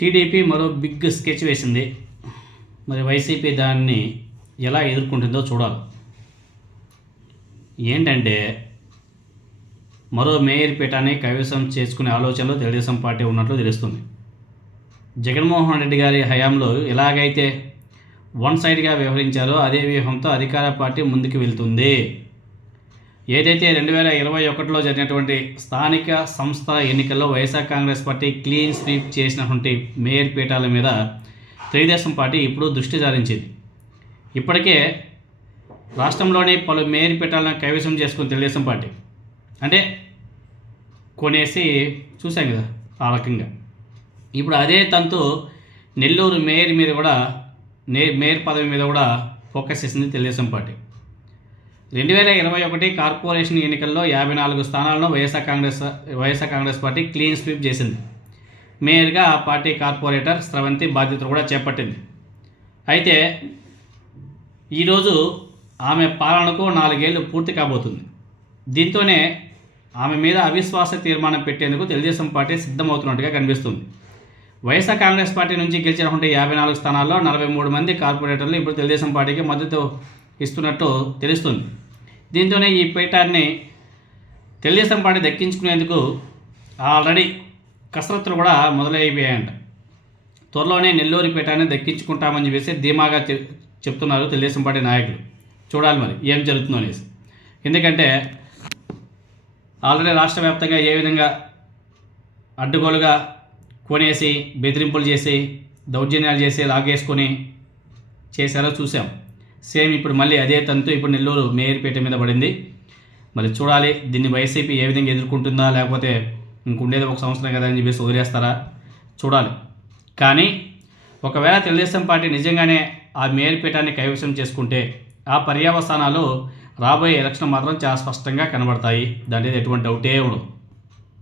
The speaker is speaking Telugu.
టీడీపీ మరో బిగ్ స్కెచ్ వేసింది. మరి వైసీపీ దాన్ని ఎలా ఎదుర్కొంటుందో చూడాలి. ఏంటంటే మరో మేయర్ పీఠాన్ని కైవసం చేసుకునే ఆలోచనలో తెలుగుదేశం పార్టీ ఉన్నట్లు తెలుస్తుంది. జగన్మోహన్ రెడ్డి గారి హయాంలో ఎలాగైతే వన్ సైడ్గా వ్యవహరించారో అదే వ్యూహంతో అధికార పార్టీ ముందుకు వెళ్తుంది. ఏదైతే 2021లో జరిగినటువంటి స్థానిక సంస్థల ఎన్నికల్లో YSR Congress party clean sweep చేసినటువంటి మేయర్ పీఠాల మీద తెలుగుదేశం పార్టీ ఇప్పుడు దృష్టి సారించింది. ఇప్పటికే రాష్ట్రంలోని పలు మేయర్ పీఠాలను కైవసం చేసుకుని తెలుగుదేశం పార్టీ అంటే కొనేసి చూసాం కదా ఆ రకంగా. ఇప్పుడు అదే తంతు నెల్లూరు మేయర్ మీద కూడా మేయర్ పదవి మీద కూడా ఫోకస్ చేసింది తెలుగుదేశం పార్టీ. 2021 కార్పొరేషన్ ఎన్నికల్లో 54 స్థానాలను YSR Congress party clean sweep చేసింది. మేయర్గా ఆ పార్టీ కార్పొరేటర్ స్రవంతి బాధ్యతలు కూడా చేపట్టింది. అయితే ఈరోజు ఆమె పాలనకు 4 ఏళ్ళు పూర్తి కాబోతుంది. దీంతోనే ఆమె మీద అవిశ్వాస తీర్మానం పెట్టేందుకు తెలుగుదేశం పార్టీ సిద్ధమవుతున్నట్టుగా కనిపిస్తుంది. వైఎస్ఆర్ కాంగ్రెస్ పార్టీ నుంచి గెలిచినటువంటి 54 స్థానాల్లో 43 మంది కార్పొరేటర్లు ఇప్పుడు తెలుగుదేశం పార్టీకి మద్దతు ఇస్తున్నట్టు తెలుస్తుంది. దీంతోనే ఈ పీఠాన్ని తెలుగుదేశం పార్టీ దక్కించుకునేందుకు ఆల్రెడీ కసరత్తులు కూడా మొదలైపోయాయంట. త్వరలోనే నెల్లూరు పీఠాన్ని దక్కించుకుంటామని చెప్పేసి ధీమాగా చెప్తున్నారు తెలుగుదేశం పార్టీ నాయకులు. చూడాలి మరి ఏం జరుగుతుందో అనేసి. ఎందుకంటే ఆల్రెడీ రాష్ట్ర వ్యాప్తంగా ఏ విధంగా అడ్డుగోలుగా కొనేసి బెదిరింపులు చేసి దౌర్జన్యాలు చేసి లాగేసుకొని చేశారో చూసాం. సేమ్ ఇప్పుడు మళ్ళీ అదే తంతు ఇప్పుడు నెల్లూరు మేయర్ పీఠ మీద పడింది. మరి చూడాలి దీన్ని వైసీపీ ఏ విధంగా ఎదుర్కొంటుందా, లేకపోతే ఇంకుండేది 1 సంవత్సరం కదా అని చెప్పేసి వదిలేస్తారా చూడాలి. కానీ ఒకవేళ తెలుగుదేశం పార్టీ నిజంగానే ఆ మేయర్ పీఠాన్ని కైవసం చేసుకుంటే ఆ పర్యవసానాలు రాబోయే ఎలక్షన్ మాత్రం చాలా స్పష్టంగా కనబడతాయి. దాని ఎటువంటి డౌటే ఉండదు.